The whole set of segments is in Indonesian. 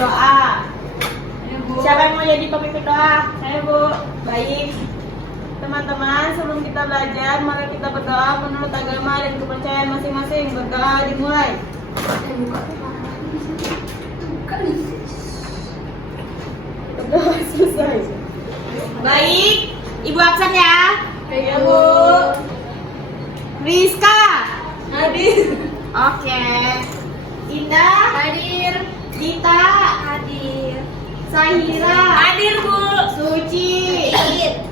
berdoa. Bu. Siapa yang mau jadi pemimpin doa? Saya, Bu. Baik. Teman-teman, sebelum kita belajar, mari kita berdoa menurut agama dan kepercayaan masing-masing. Berdoa dimulai. Berdoa selesai. Baik, Ibu absen ya. Ya, Bu. Rizka. Hadir. Oke. Indah. Hadir. Dita. Hadir. Sahira. Hadir, Bu. Suci. Hadir.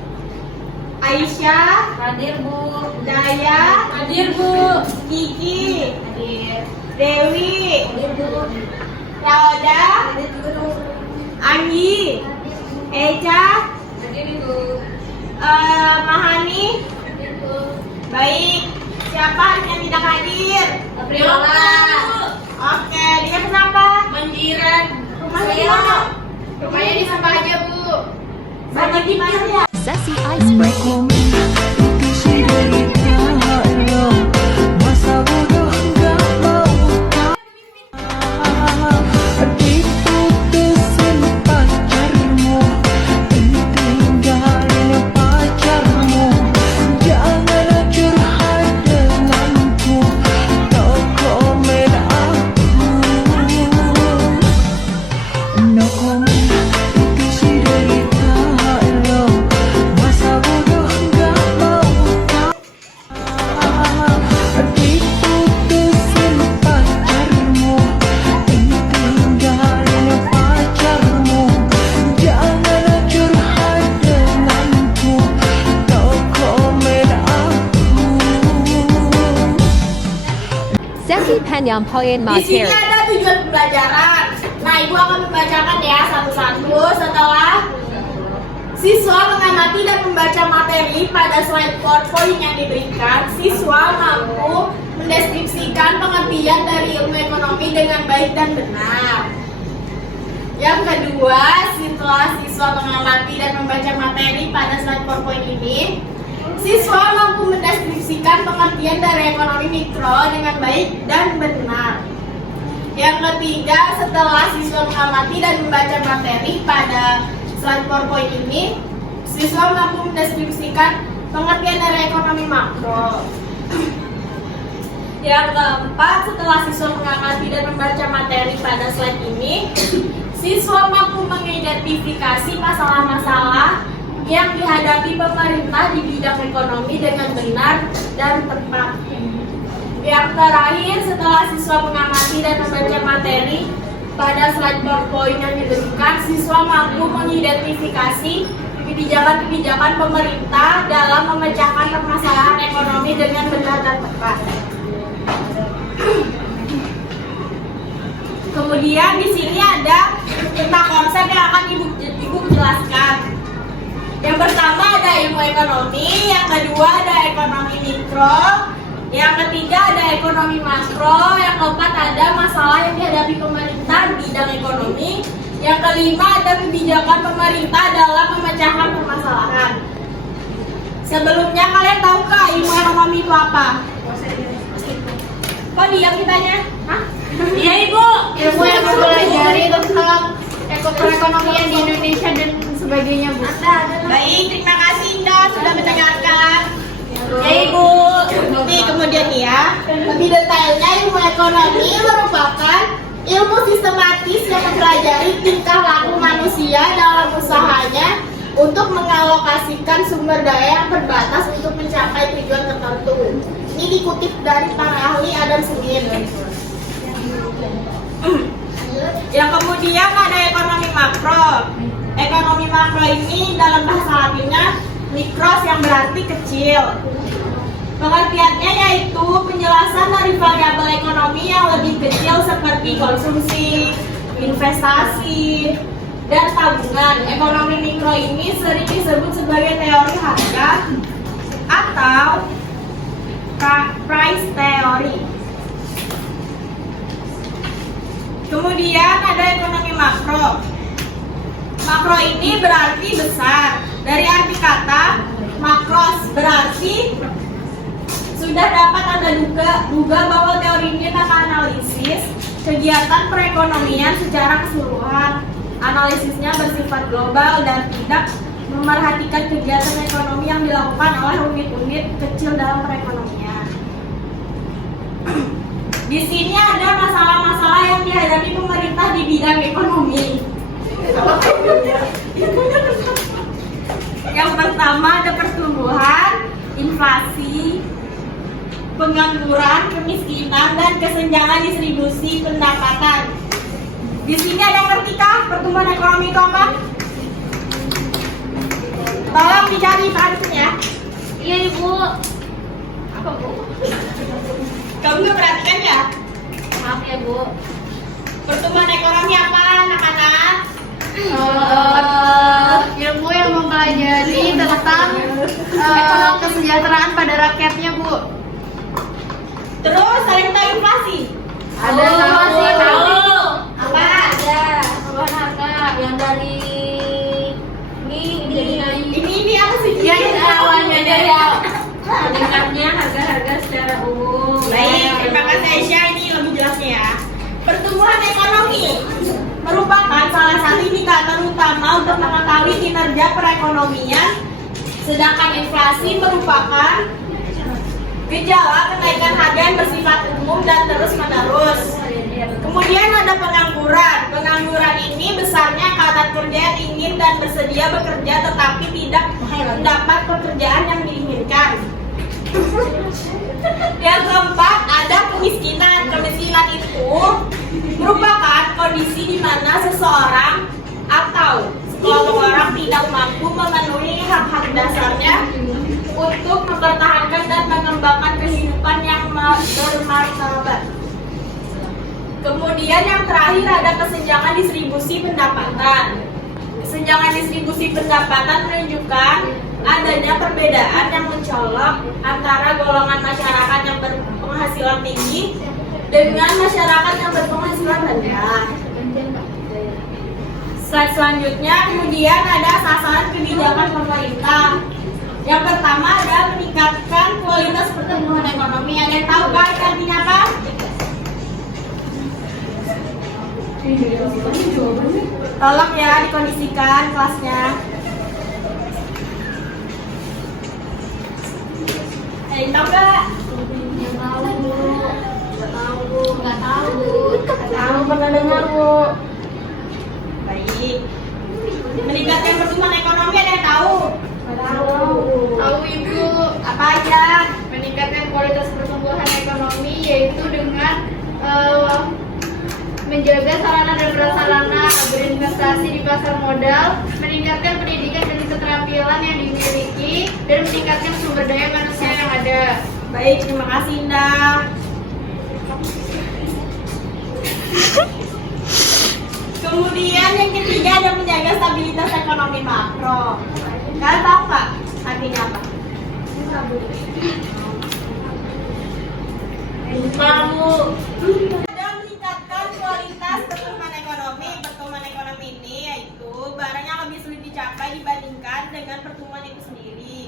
Aisyah. Hadir, Bu. Daya. Hadir, Bu. Kiki. Hadir. Dewi. Hadir, Bu. Rauda. Hadir juga, Bu. Anggi. Eca. Hadir, Bu. Mahani. Hadir, Bu. Baik. Siapa yang tidak hadir? Apriola. Oke, dia kenapa? Manjiran. Rumahnya di mana? Rumahnya di Sampah aja, Bu. Banyak di mana ya? Sassy Ice Breaking. Sassy penyampaian Di sini materi. ada tujuan pembelajaran. Nah, Ibu akan membacakan ya satu-satu. Setelah siswa mengamati dan membaca materi pada slide PowerPoint yang diberikan, siswa mampu mendeskripsikan pengertian dari ilmu ekonomi dengan baik dan benar. Yang kedua, setelah siswa mengamati dan membaca materi pada slide PowerPoint ini, siswa mampu mendeskripsikan pengertian dari ekonomi mikro dengan baik dan benar. Yang ketiga, setelah siswa mengamati dan membaca materi pada slide PowerPoint ini, siswa mampu mendeskripsikan pengertian dari ekonomi makro. Yang keempat, setelah siswa mengamati dan membaca materi pada slide ini, siswa mampu mengidentifikasi masalah-masalah yang dihadapi pemerintah di bidang ekonomi dengan benar dan tepat. Yang terakhir, setelah siswa mengamati dan membaca materi pada slide PowerPoint yang diberikan, siswa mampu mengidentifikasi kebijakan-kebijakan pemerintah dalam memecahkan permasalahan ekonomi dengan benar dan tepat. Kemudian di sini ada tentang konsep yang akan Ibu jelaskan. Yang pertama ada ilmu ekonomi, yang kedua ada ekonomi mikro, yang ketiga ada ekonomi makro, yang keempat ada masalah yang dihadapi pemerintah di bidang ekonomi, yang kelima ada kebijakan pemerintah dalam memecahkan permasalahan. Sebelumnya kalian tahukah ilmu ekonomi itu apa? Kok diam kitanya? Hah? Iya, Ibu. Ilmu yang mempelajari tentang Perekonomian di Indonesia dan sebagainya, Bu. Baik, terima kasih Indah sudah mendengarkan. Ya, Ibu. Nih kemudian ya, lebih detailnya ilmu ekonomi merupakan ilmu sistematis yang mempelajari tingkah laku manusia dalam usahanya untuk mengalokasikan sumber daya yang terbatas untuk mencapai tujuan tertentu. Ini dikutip dari para ahli Adam Smith. Yang kemudian ada ekonomi makro. Ekonomi makro ini dalam bahasa Latinnya mikros yang berarti kecil. Pengertiannya yaitu penjelasan dari variabel ekonomi yang lebih kecil seperti konsumsi, investasi, dan tabungan. Ekonomi mikro ini sering disebut sebagai teori harga atau price theory. Kemudian ada ekonomi makro. Makro ini berarti besar. Dari arti kata makros berarti Sudah dapat Anda duga bahwa teori ini analisis kegiatan perekonomian secara keseluruhan. Analisisnya bersifat global dan tidak memerhatikan kegiatan ekonomi yang dilakukan oleh unit-unit kecil dalam perekonomian. Di sini ada masalah-masalah yang dihadapi pemerintah di bidang ekonomi. Yang pertama ada pertumbuhan, inflasi, pengangguran, kemiskinan, dan kesenjangan distribusi pendapatan. Di sini ada yang ngerti kah pertumbuhan ekonomi itu apa? Tolong dicari artinya. Iya Ibu. Apa Bu? Kamu nggak perhatikan ya? Maaf ya Bu. Pertumbuhan ekonomi apa, anak-anak? Ilmu yang mempelajari tentang kesejahteraan pada rakyatnya Bu. Terus ada yang tahu inflasi? Ada inflasi tahu. Apa? Ada perubahan harga yang dari Ini apa sih? yang awalnya dari meningkatnya harga-harga secara umum. Baik, terima kasih Aisyah. Ini lebih jelasnya ya. Pertumbuhan ekonomi merupakan salah satu indikator utama untuk mengetahui kinerja perekonomian, sedangkan inflasi merupakan gejala kenaikan harga yang bersifat umum dan terus-menerus. Kemudian ada pengangguran. Pengangguran ini besarnya angkatan kerja yang ingin dan bersedia bekerja tetapi tidak mendapat pekerjaan yang diinginkan. Yang keempat ada kemiskinan. Kemiskinan itu merupakan kondisi di mana seseorang atau sekelompok orang tidak mampu memenuhi hak-hak dasarnya untuk mempertahankan dan mengembangkan kehidupan yang bermartabat. Kemudian yang terakhir ada kesenjangan distribusi pendapatan. Kesenjangan distribusi pendapatan menunjukkan adanya perbedaan yang mencolok antara golongan masyarakat yang berpenghasilan tinggi dengan masyarakat yang berpenghasilan rendah. Slide selanjutnya kemudian ada sasaran kebijakan pemerintah. Yang pertama ada meningkatkan kualitas pertumbuhan ekonomi. Ada yang tahu kan artinya apa? Tolong ya dikondisikan kelasnya. Ada yang tahu nggak? Nggak tahu. Tahu, pernah dengar Bu? Baik. Meningkatkan pertumbuhan ekonomi ada yang tahu? Tahu Ibu. Apa aja? Meningkatkan kualitas pertumbuhan ekonomi yaitu dengan menjaga sarana dan prasarana, berinvestasi di pasar modal, meningkatkan pendidikan dan keterampilan yang dimiliki, dan meningkatkan sumber daya manusia yang ada. Baik, terima kasih Indah. Kemudian yang ketiga ada menjaga stabilitas ekonomi makro. Kalian tahu nggak artinya apa? Kamu Ada meningkatkan kualitas pertumbuhan ekonomi. Pertumbuhan ekonomi ini yaitu barang yang lebih sulit dicapai dibandingkan dengan pertumbuhan itu sendiri.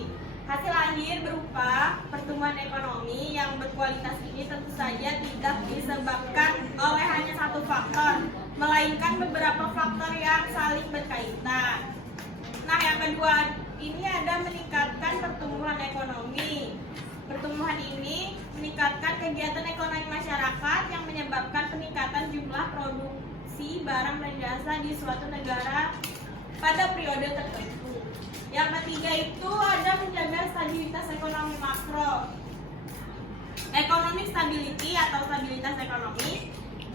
Hasil akhir berupa pertumbuhan ekonomi yang berkualitas ini tentu saja tidak disebabkan oleh hanya satu faktor, melainkan beberapa faktor yang saling berkaitan. Nah, yang kedua ini ada meningkatkan pertumbuhan ekonomi. Pertumbuhan ini meningkatkan kegiatan ekonomi masyarakat yang menyebabkan peningkatan jumlah produksi barang dan jasa di suatu negara pada periode tertentu. Yang ketiga itu ada menjaga stabilitas ekonomi makro. Economic stability atau stabilitas ekonomi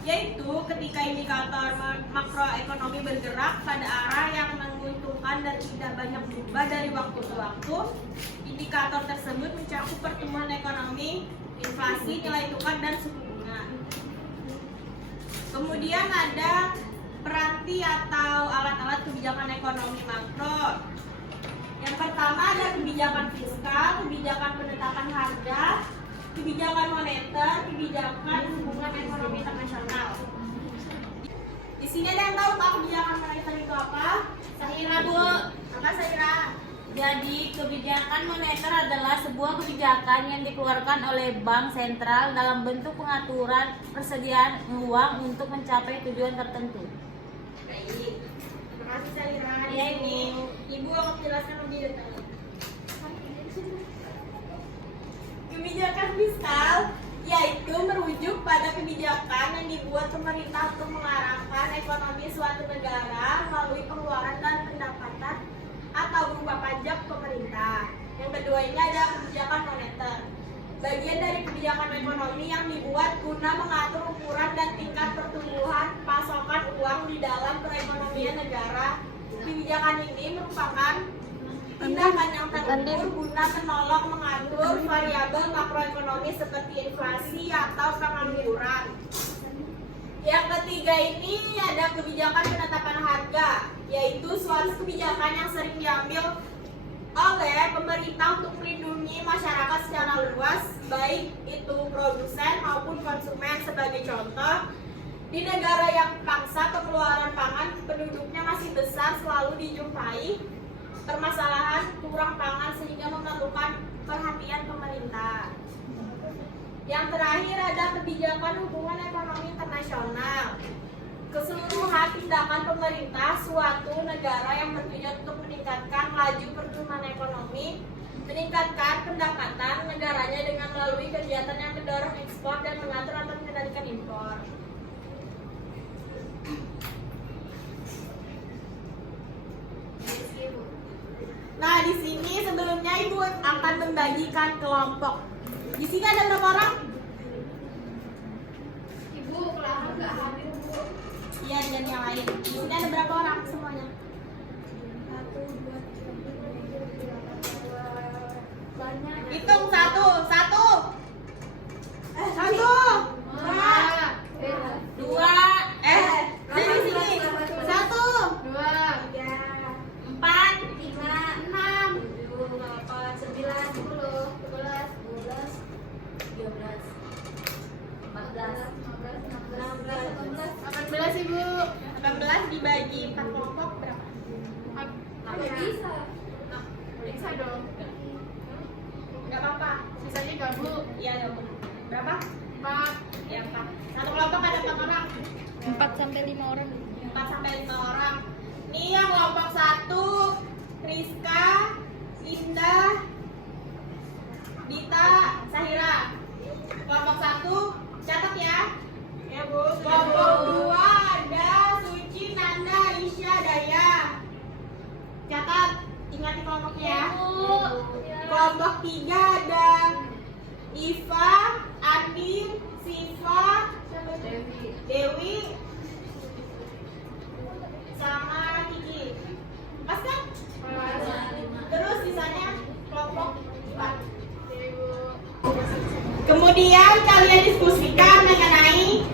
yaitu ketika indikator makroekonomi bergerak pada arah yang menguntungkan dan tidak banyak berubah dari waktu ke waktu. Indikator tersebut mencakup pertumbuhan ekonomi, inflasi, nilai tukar, dan suku bunga. Kemudian ada peranti atau alat-alat kebijakan ekonomi makro. Yang pertama ada kebijakan fiskal, kebijakan penetapan harga, kebijakan moneter, kebijakan hubungan ekonomi internasional. Di sini ada yang tahu Pak kebijakan moneter itu apa? Sahira Bu. Apa Sahira? Jadi, kebijakan moneter adalah sebuah kebijakan yang dikeluarkan oleh bank sentral dalam bentuk pengaturan persediaan uang untuk mencapai tujuan tertentu. Baik. Terima kasih Salira. Ya, Ibu. Ibu akan menjelaskan lebih detail. Kebijakan fiskal yaitu merujuk pada kebijakan yang dibuat pemerintah untuk mengarahkan ekonomi suatu negara melalui pengeluaran dan pendapatan atau berupa pajak pemerintah. Yang kedua ini adalah kebijakan moneter. Bagian dari kebijakan ekonomi yang dibuat guna mengatur ukuran dan tingkat pertumbuhan pasokan uang di dalam perekonomian negara. Kebijakan ini merupakan tindakan yang terukur guna menolong mengatur variabel makroekonomi seperti inflasi atau pengangguran. Yang ketiga ini ada kebijakan penetapan harga, yaitu suatu kebijakan yang sering diambil oleh pemerintah untuk melindungi masyarakat secara luas, baik itu produsen maupun konsumen. Sebagai contoh, di negara yang paksa pengeluaran pangan penduduknya masih besar, selalu dijumpai permasalahan kurang pangan sehingga memerlukan perhatian pemerintah. Yang terakhir ada kebijakan hubungan ekonomi internasional. Keseluruhan tindakan pemerintah suatu negara yang bertujuan untuk meningkatkan laju pertumbuhan ekonomi, meningkatkan pendapatan negaranya dengan melalui kegiatan yang mendorong ekspor dan mengatur atau mengendalikan impor. Nah, di sini sebelumnya Ibu akan membagikan kelompok. Di sini ada berapa orang? Ibu, kelapa nggak hadir, Bu? Iya, dan yang lain. Di sini ada berapa orang semuanya? 1, 2, 3, 4, 5, 6, 7, 8, 9. Banyak. Hitung satu. Satu. Dua. Dari sini. Satu. 2, 4. 5, 6, 7, 8, 9, 10, 11, 12, 13, 14, 15, 16, 18, Ibu. 18 dibagi 4 kelompok berapa? Nggak bisa. Bisa dong. Enggak apa-apa. Sisanya gabung. Iya, dong. Berapa? 4. Ya, 4. Satu kelompok ada 4 orang. 4 sampai 5 orang. 4 sampai 5 orang. Nih yang kelompok 1, Rizka, Indah, Dita, Sahira. Kelompok 1, catat ya. Ya, Bu. Kelompok 2 ada Suci, Nanda, Isya, Daya. Catat, ingat kelompoknya ya. Kelompok 3 ada Iva, Andin, Siva, Dewi, sama Kiki. Pas kan? Terus sisanya kelompok 4. Kemudian kalian diskusikan mengenai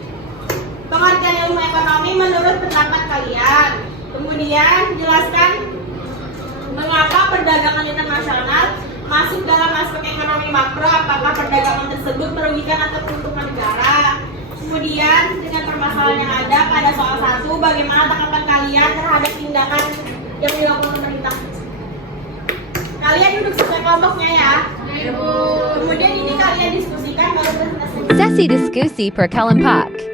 pengertian ilmu ekonomi menurut pendapat kalian. Kemudian jelaskan mengapa perdagangan internasional masuk dalam aspek ekonomi makro, apakah perdagangan tersebut merugikan atau menguntungkan negara. Kemudian dengan permasalahan yang ada pada soal 1, bagaimana tanggapan kalian terhadap tindakan yang dilakukan pemerintah. Kalian duduk sesuai kelompoknya ya. Kemudian ini kalian diskusikan baru presentasi. Sesi diskusi perkelompok.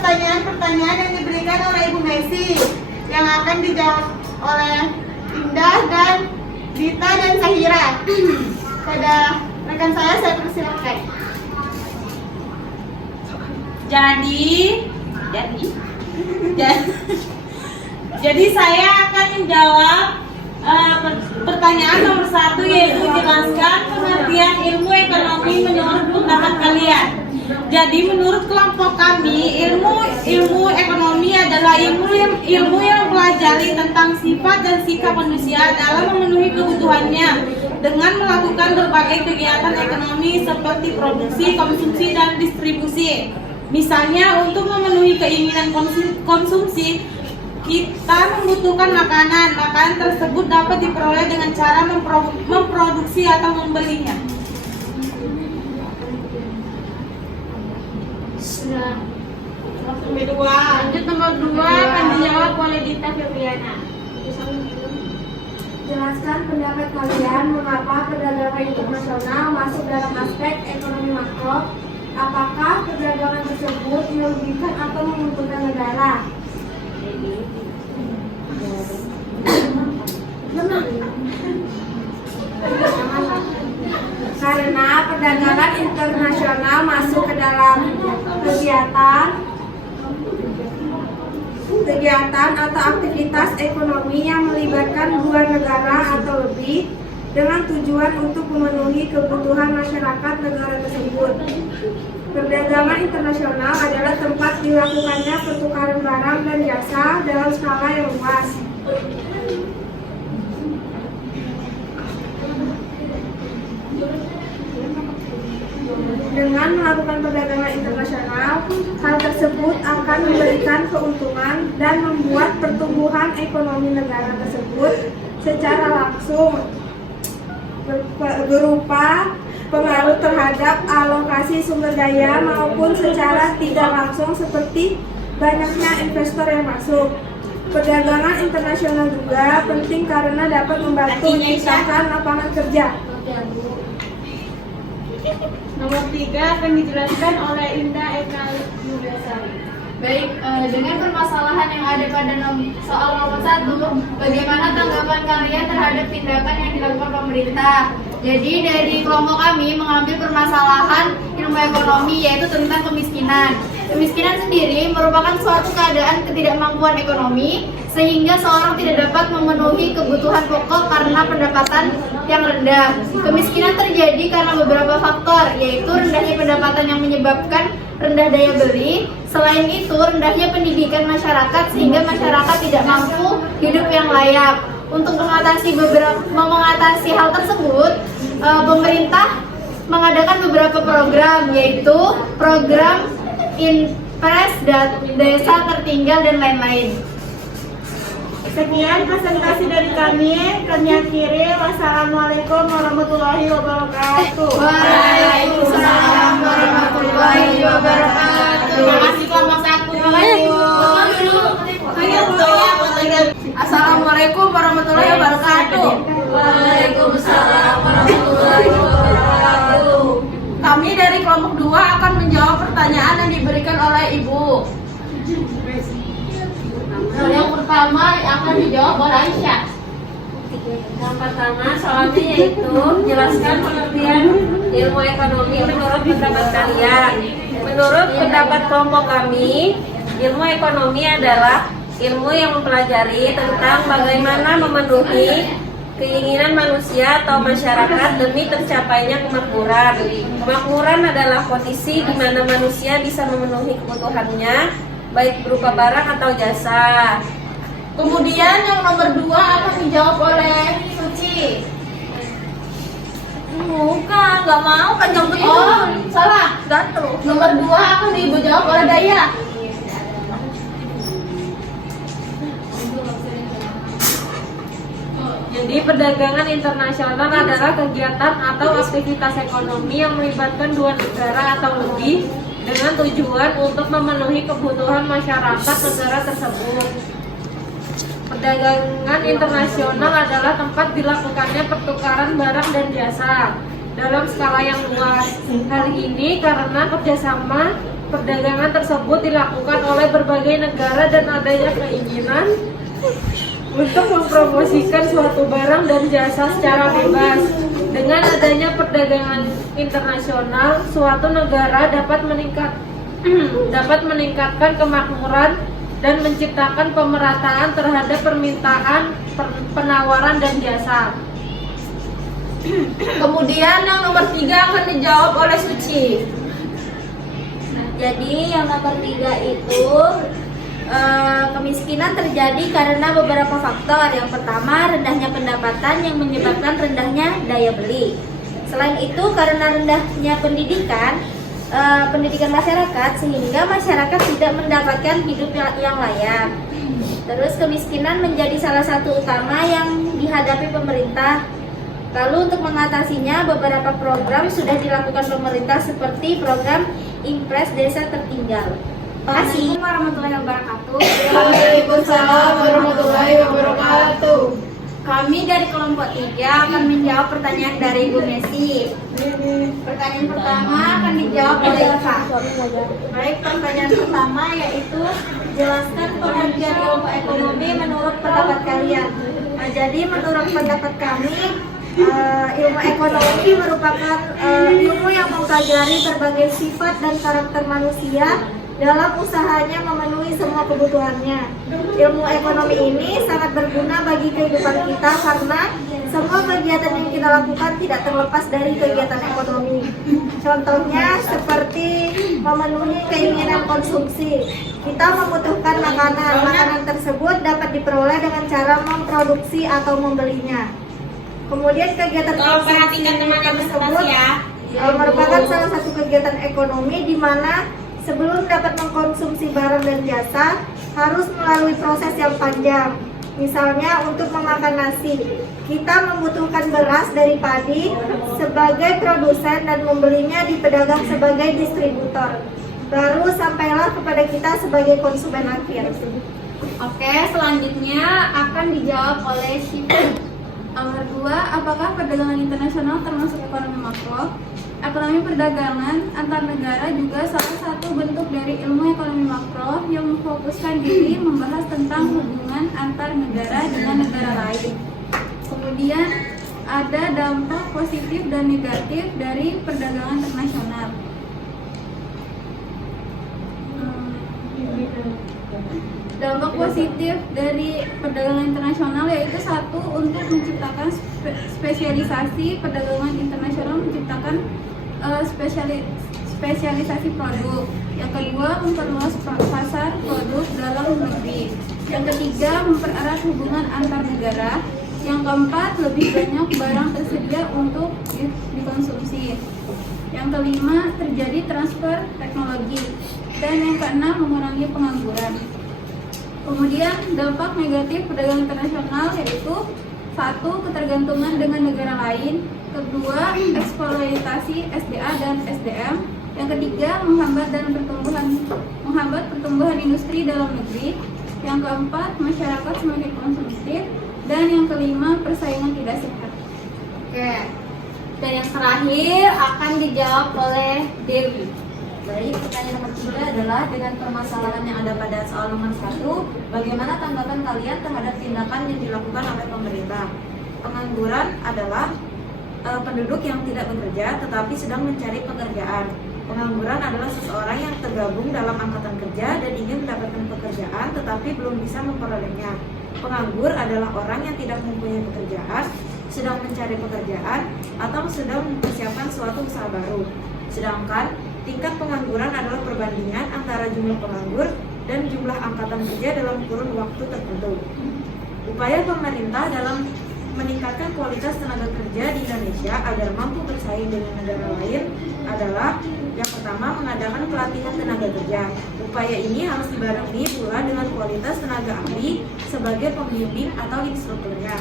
pertanyaan-pertanyaan yang diberikan oleh Ibu Messi yang akan dijawab oleh Indah dan Dita dan Sahira. Pada rekan saya persilakan. Jadi saya akan menjawab pertanyaan nomor 1, yaitu jelaskan pengertian ilmu ekonomi menurut pendapat kalian. Jadi menurut kelompok kami, ilmu ekonomi adalah ilmu yang mempelajari tentang sifat dan sikap manusia dalam memenuhi kebutuhannya dengan melakukan berbagai kegiatan ekonomi seperti produksi, konsumsi, dan distribusi. Misalnya untuk memenuhi keinginan konsumsi, kita membutuhkan makanan. Makanan tersebut dapat diperoleh dengan cara memproduksi atau membelinya. Lanjut nomor 2 akan dijawab oleh Dita Febriana. Jelaskan pendapat kalian mengapa perdagangan internasional masuk dalam aspek ekonomi makro. Apakah perdagangan tersebut merugikan atau menguntungkan negara? Karena perdagangan internasional masuk ke dalam kegiatan atau aktivitas ekonomi yang melibatkan dua negara atau lebih dengan tujuan untuk memenuhi kebutuhan masyarakat negara tersebut. Perdagangan internasional adalah tempat dilakukannya pertukaran barang dan jasa dalam skala yang luas. Dengan melakukan perdagangan internasional, hal tersebut akan memberikan keuntungan dan membuat pertumbuhan ekonomi negara tersebut secara langsung berupa pengaruh terhadap alokasi sumber daya maupun secara tidak langsung seperti banyaknya investor yang masuk. Perdagangan internasional juga penting karena dapat membantu menciptakan lapangan kerja. Nomor 3 akan dijelaskan oleh Indah Eka Nuresari. Baik, dengan permasalahan yang ada pada soal nomor 1, bagaimana tanggapan kalian terhadap tindakan yang dilakukan pemerintah? Jadi dari kelompok kami mengambil permasalahan ilmu ekonomi, yaitu tentang kemiskinan. Kemiskinan sendiri merupakan suatu keadaan ketidakmampuan ekonomi sehingga seorang tidak dapat memenuhi kebutuhan pokok karena pendapatan yang rendah. Kemiskinan terjadi karena beberapa faktor, yaitu rendahnya pendapatan yang menyebabkan rendah daya beli. Selain itu, rendahnya pendidikan masyarakat sehingga masyarakat tidak mampu hidup yang layak. Untuk mengatasi hal tersebut, pemerintah mengadakan beberapa program, yaitu program Impres, Desa Tertinggal, dan lain-lain. Sekian presentasi dari kami. Kami akhiri. Wassalamualaikum warahmatullahi wabarakatuh. Waalaikumsalam warahmatullahi wabarakatuh. Terima kasih kelompok 1. Terima kasih. Assalamualaikum warahmatullahi wabarakatuh. Waalaikumsalam warahmatullahi wabarakatuh. Kami dari kelompok 2 akan menjawab pertanyaan yang diberikan oleh Ibu. Yang pertama akan dijawab oleh Aisyah. Yang pertama soalnya yaitu jelaskan pengertian ilmu ekonomi menurut pendapat kalian. Menurut pendapat kelompok kami, ilmu ekonomi adalah ilmu yang mempelajari tentang bagaimana memenuhi keinginan manusia atau masyarakat demi tercapainya kemakmuran. Kemakmuran adalah kondisi di mana manusia bisa memenuhi kebutuhannya, baik berupa barang atau jasa. Kemudian yang nomor 2 akan dijawab oleh Suci. Bukan, nggak mau panjang begitu. Oh, salah. Gatel. Nomor 2 akan Ibu jawab oleh Daya. Jadi perdagangan internasional adalah kegiatan atau aktivitas ekonomi yang melibatkan dua negara atau lebih dengan tujuan untuk memenuhi kebutuhan masyarakat negara tersebut. Perdagangan internasional adalah tempat dilakukannya pertukaran barang dan jasa dalam skala yang luas. Hal ini karena kerjasama perdagangan tersebut dilakukan oleh berbagai negara dan adanya keinginan untuk mempromosikan suatu barang dan jasa secara bebas. Dengan adanya perdagangan internasional, suatu negara dapat meningkatkan kemakmuran dan menciptakan pemerataan terhadap permintaan, penawaran dan jasa. Kemudian yang nomor 3 akan dijawab oleh Suci. Jadi yang nomor 3 itu kemiskinan terjadi karena beberapa faktor. Yang pertama, rendahnya pendapatan yang menyebabkan rendahnya daya beli. Selain itu, karena rendahnya pendidikan masyarakat sehingga masyarakat tidak mendapatkan hidup yang layak. Terus kemiskinan menjadi salah satu utama yang dihadapi pemerintah. Lalu untuk mengatasinya beberapa program sudah dilakukan pemerintah seperti program Impres Desa Tertinggal. Terima kasih. Assalamualaikum warahmatullahi wabarakatuh. Waalaikumsalam warahmatullahi wabarakatuh. Kami dari kelompok 3 akan menjawab pertanyaan dari Ibu Messi. Pertanyaan pertama akan dijawab oleh Eva. Baik, pertanyaan pertama yaitu jelaskan pengertian ilmu ekonomi menurut pendapat kalian. Nah, jadi menurut pendapat kami, ilmu ekonomi merupakan ilmu yang mempelajari berbagai sifat dan karakter manusia dalam usahanya memenuhi semua kebutuhannya. Ilmu ekonomi ini sangat berguna bagi kehidupan kita karena semua kegiatan yang kita lakukan tidak terlepas dari kegiatan ekonomi. Contohnya seperti memenuhi keinginan konsumsi. Kita membutuhkan makanan. Makanan tersebut dapat diperoleh dengan cara memproduksi atau membelinya. Kemudian kegiatan konsumsi tersebut merupakan salah satu kegiatan ekonomi di mana sebelum dapat mengkonsumsi barang dan jasa harus melalui proses yang panjang. Misalnya untuk memakan nasi, kita membutuhkan beras dari padi sebagai produsen dan membelinya di pedagang sebagai distributor. Baru sampailah kepada kita sebagai konsumen akhir. Oke, selanjutnya akan dijawab oleh Syifa. Nomor 2, apakah perdagangan internasional termasuk ekonomi makro? Ekonomi perdagangan antar negara juga salah satu bentuk dari ilmu ekonomi makro yang memfokuskan diri membahas tentang hubungan antar negara dengan negara lain. Kemudian ada dampak positif dan negatif dari perdagangan internasional. Dampak positif dari perdagangan internasional yaitu satu, untuk menciptakan spesialisasi perdagangan internasional, menciptakan spesialisasi produk. Yang kedua, memperluas pasar produk dalam negeri. Yang ketiga, mempererat hubungan antar negara. Yang keempat, lebih banyak barang tersedia untuk dikonsumsi. Yang kelima, terjadi transfer teknologi. Dan yang keenam, mengurangi pengangguran. Kemudian dampak negatif perdagangan internasional yaitu satu, ketergantungan dengan negara lain. Kedua, eksploitasi SDA dan SDM. Yang ketiga, menghambat pertumbuhan industri dalam negeri. Yang keempat, masyarakat semakin konsumtif. Dan yang kelima, persaingan tidak sehat. Oke. Dan yang terakhir akan dijawab oleh Dewi. Baik, pertanyaan nomor 3 adalah dengan permasalahan yang ada pada soal nomor 1, bagaimana tanggapan kalian terhadap tindakan yang dilakukan oleh pemerintah? Pengangguran adalah penduduk yang tidak bekerja tetapi sedang mencari pekerjaan. Pengangguran adalah seseorang yang tergabung dalam angkatan kerja dan ingin mendapatkan pekerjaan tetapi belum bisa memperolehnya. Penganggur adalah orang yang tidak mempunyai pekerjaan, sedang mencari pekerjaan, atau sedang mempersiapkan suatu usaha baru. Sedangkan tingkat pengangguran adalah perbandingan antara jumlah penganggur dan jumlah angkatan kerja dalam kurun waktu tertentu. Upaya pemerintah dalam meningkatkan kualitas tenaga kerja di Indonesia agar mampu bersaing dengan negara lain adalah yang pertama, mengadakan pelatihan tenaga kerja. Upaya ini harus dibarengi pula dengan kualitas tenaga ahli sebagai pembimbing atau instrukturnya.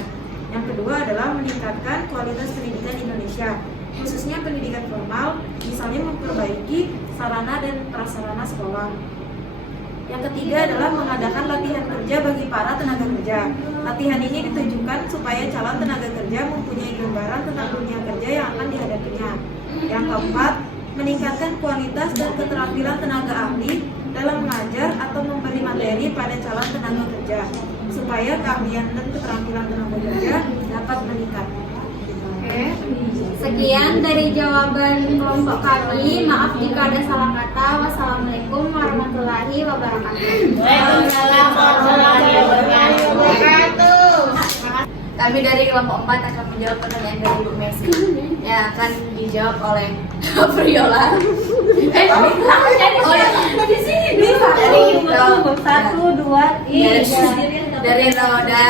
Yang kedua adalah meningkatkan kualitas pendidikan Indonesia, khususnya pendidikan formal, misalnya memperbaiki sarana dan prasarana sekolah. Yang ketiga adalah mengadakan latihan kerja bagi para tenaga kerja. Latihan ini ditujukan supaya calon tenaga kerja mempunyai gambaran tentang dunia kerja yang akan dihadapinya. Yang keempat, meningkatkan kualitas dan keterampilan tenaga ahli dalam mengajar atau memberi materi pada calon tenaga kerja, supaya keahlian dan keterampilan tenaga kerja dapat meningkat. Sekian dari jawaban kelompok kami. Maaf jika ada salah kata. Wassalamualaikum warahmatullahi wabarakatuh. Waalaikumsalam warahmatullahi wabarakatuh. Kami dari kelompok 4 akan menjawab pertanyaan dari Bu Messi yang akan dijawab oleh Priola. Di sini dari Roda,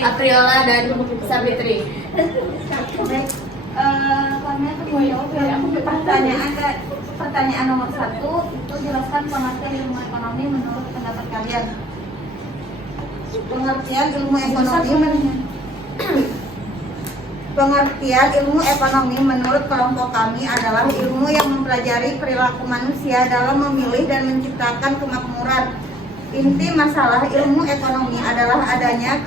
Apriola dan Sabitri. Kami akan menjawab pertanyaan nomor 1 itu jelaskan pengertian ilmu ekonomi menurut pendapat kalian. Pengertian ilmu ekonomi menurut kelompok kami adalah ilmu yang mempelajari perilaku manusia dalam memilih dan menciptakan kemakmuran. Inti masalah ilmu ekonomi adalah adanya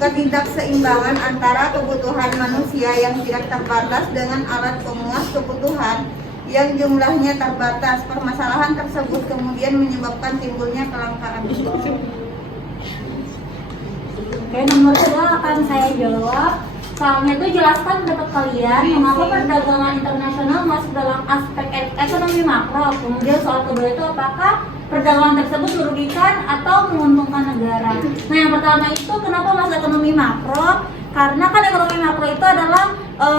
ketidakseimbangan antara kebutuhan manusia yang tidak terbatas dengan alat pemuas kebutuhan yang jumlahnya terbatas. Permasalahan tersebut kemudian menyebabkan timbulnya kelangkaan. Oke, nomor 2 akan saya jawab. Soalnya itu jelaskan pendapat kalian mengapa perdagangan internasional masuk dalam aspek ekonomi makro. Kemudian soal kedua itu apakah perdagangan tersebut merugikan atau menguntungkan negara. Nah, yang pertama itu kenapa masuk ekonomi makro? Karena kan ekonomi makro itu adalah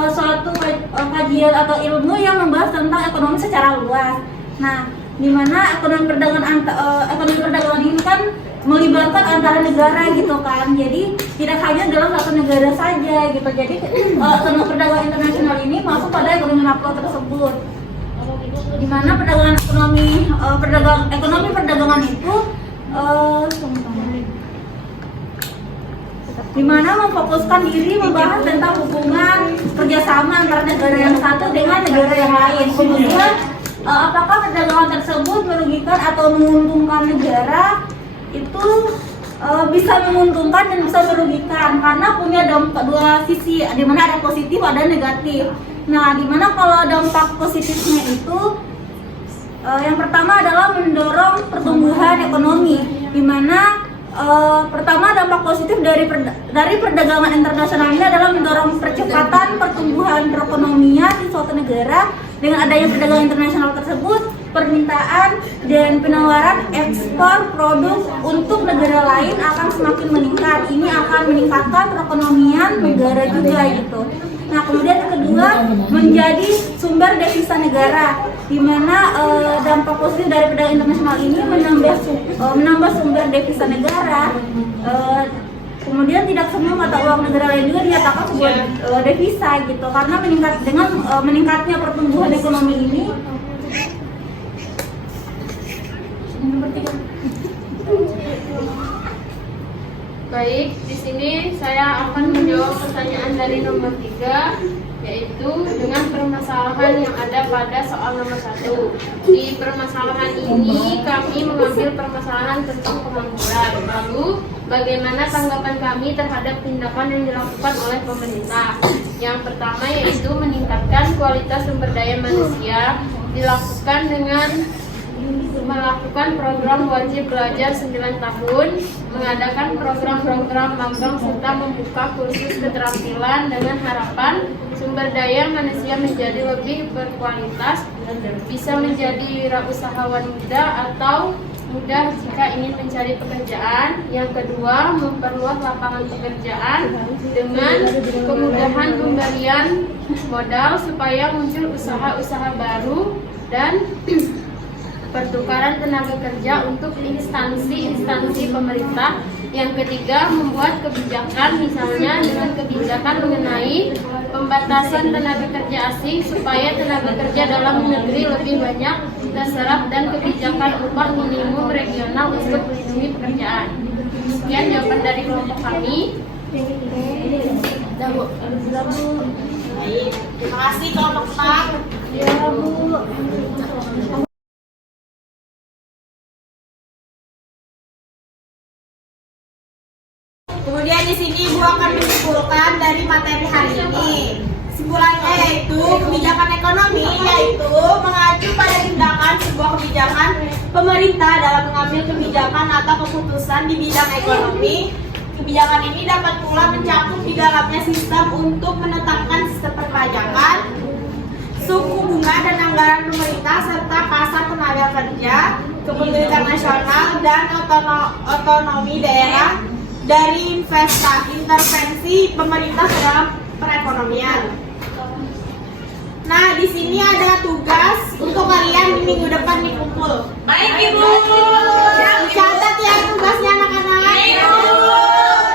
suatu kajian atau ilmu yang membahas tentang ekonomi secara luas. Nah, di mana ekonomi perdagangan ini kan melibatkan antara negara gitu kan, jadi tidak hanya dalam satu negara saja gitu. Jadi ekonomi perdagangan internasional ini masuk pada ekonomi makro tersebut, di mana ekonomi perdagangan itu di mana memfokuskan diri membahas tentang hubungan kerjasama antara negara yang satu dengan negara yang lain. Kemudian apakah perdagangan tersebut merugikan atau menguntungkan negara? Itu bisa menguntungkan dan bisa merugikan karena punya dampak dua sisi, di mana ada positif ada negatif. Nah, di mana kalau dampak positifnya itu yang pertama adalah mendorong pertumbuhan ekonomi, di mana pertama dampak positif dari perdagangan internasional ini adalah mendorong percepatan pertumbuhan perekonomian di suatu negara. Dengan adanya perdagangan internasional tersebut, permintaan dan penawaran ekspor produk untuk negara lain akan semakin meningkat. Ini akan meningkatkan perekonomian negara juga gitu. Nah, kemudian yang kedua menjadi sumber devisa negara, di mana dampak positif dari perdagangan internasional ini menambah sumber devisa negara. Kemudian tidak semua mata uang negara lain juga dinyatakan sebuah devisa gitu, karena dengan meningkatnya pertumbuhan ekonomi ini. Baik, di sini saya akan menjawab pertanyaan dari nomor 3, yaitu dengan permasalahan yang ada pada soal nomor 1. Di permasalahan ini kami mengambil permasalahan tentang pengangguran. Lalu, bagaimana tanggapan kami terhadap tindakan yang dilakukan oleh pemerintah? Yang pertama yaitu meningkatkan kualitas sumber daya manusia, dilakukan dengan melakukan program wajib belajar 9 tahun, mengadakan program-program magang serta membuka kursus keterampilan dengan harapan sumber daya manusia menjadi lebih berkualitas, bisa menjadi wirausahawan muda atau mudah jika ingin mencari pekerjaan. Yang kedua, memperluas lapangan pekerjaan dengan kemudahan pemberian modal supaya muncul usaha-usaha baru dan pertukaran tenaga kerja untuk instansi-instansi pemerintah. Yang ketiga, membuat kebijakan misalnya dengan kebijakan mengenai pembatasan tenaga kerja asing supaya tenaga kerja dalam negeri lebih banyak terserap, dan kebijakan upah minimum regional untuk melindungi pekerjaan. Sekian jawaban dari kelompok kami. Baik, terima kasih kelompok 4. Ya, Bu. Kemudian di sini Ibu akan menyimpulkan dari materi hari ini. Kesimpulannya yaitu kebijakan ekonomi yaitu mengacu pada tindakan sebuah kebijakan pemerintah dalam mengambil kebijakan atau keputusan di bidang ekonomi. Kebijakan ini dapat pula mencakup di dalamnya sistem untuk menetapkan sistem perpajakan, suku bunga dan anggaran pemerintah serta pasar tenaga kerja, kepentingan nasional dan otonomi daerah dari intervensi pemerintah ke dalam perekonomian. Nah, di sini ada tugas untuk kalian di minggu depan dikumpul. Baik Ibu. Catat ya tugasnya anak-anak. Baik Ibu.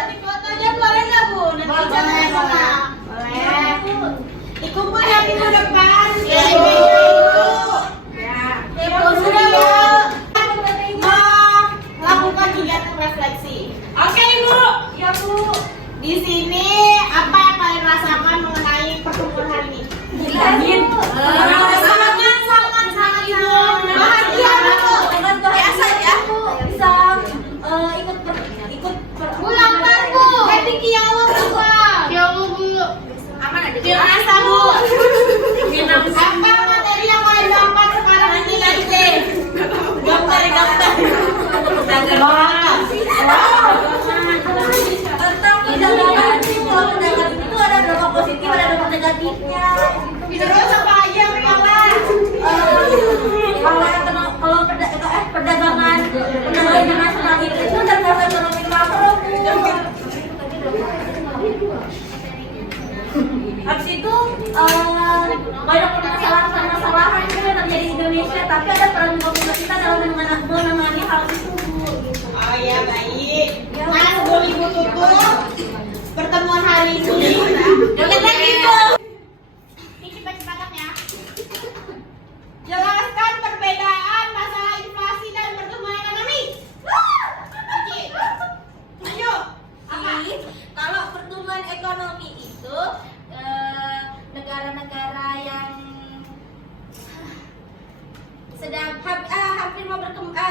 Di fotonya boleh nggak Bu? Nanti Boleh. Dikumpul ya minggu depan. Ya, Ibu. Ya. Ibu sudah melakukan kegiatan refleksi. Oke Ibu. Ya Bu. Di sini apa yang kalian rasakan mengenai pertemuan hari ini? Sangat Ibu. Bahagia Bu. Biasa ya, bisa ikut Pulang Bu. Tinggi ya Allah Bu. aman aja. Dirasa Bu. Apa materi yang kalian dapat sekarang ini nanti? Gambar. Tentang perdagangan itu, kalau perdagangan itu ada dampak positif, ada dampak negatifnya. Terus apa aja yang kawan? Kalau perdagangan internasional itu terkait ekonomi makro Bu. Habis itu banyak permasalahan itu yang terjadi di Indonesia, tapi ada peran pemerintah kita dalam menangani hal itu Bu. Oh ya baik. Nah sebelum Ibu tutup pertemuan hari ini, Jangan lagi Bu. ini cepat-cepat ya. Jelaskan perbedaan masalah inflasi dan pertumbuhan ekonomi. Ayo. Jadi, kalau pertumbuhan ekonomi itu negara-negara yang sedang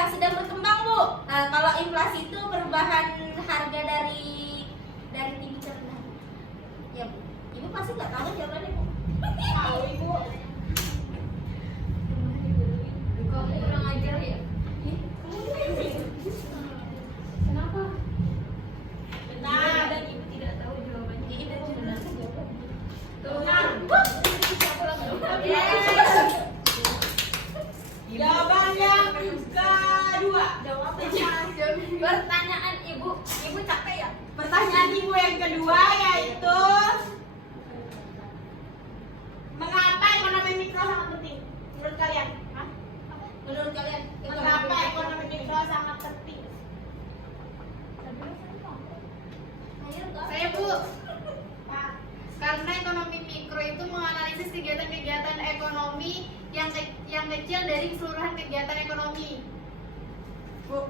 sedang berkembang Bu. Kalau inflasi itu perubahan harga dari tinggi ke rendah. Ya Bu. Ibu pasti nggak tahu jawabannya Bu. Tahu Ibu. Kok kurang ajar ya? Kenapa? Benar. Ibu tidak tahu jawabannya. Ini sebenarnya jawabannya. Benar. Jawaban yang kedua. Pertanyaan Ibu capek ya? Pertanyaan Ibu yang kedua yaitu mengapa ekonomi mikro sangat penting menurut kalian? Hah? Menurut kalian Mengapa ekonomi mikro sangat penting? Saya Bu. Karena ekonomi mikro itu menganalisis kegiatan-kegiatan ekonomi yang kecil dari keseluruhan kegiatan ekonomi. Bu,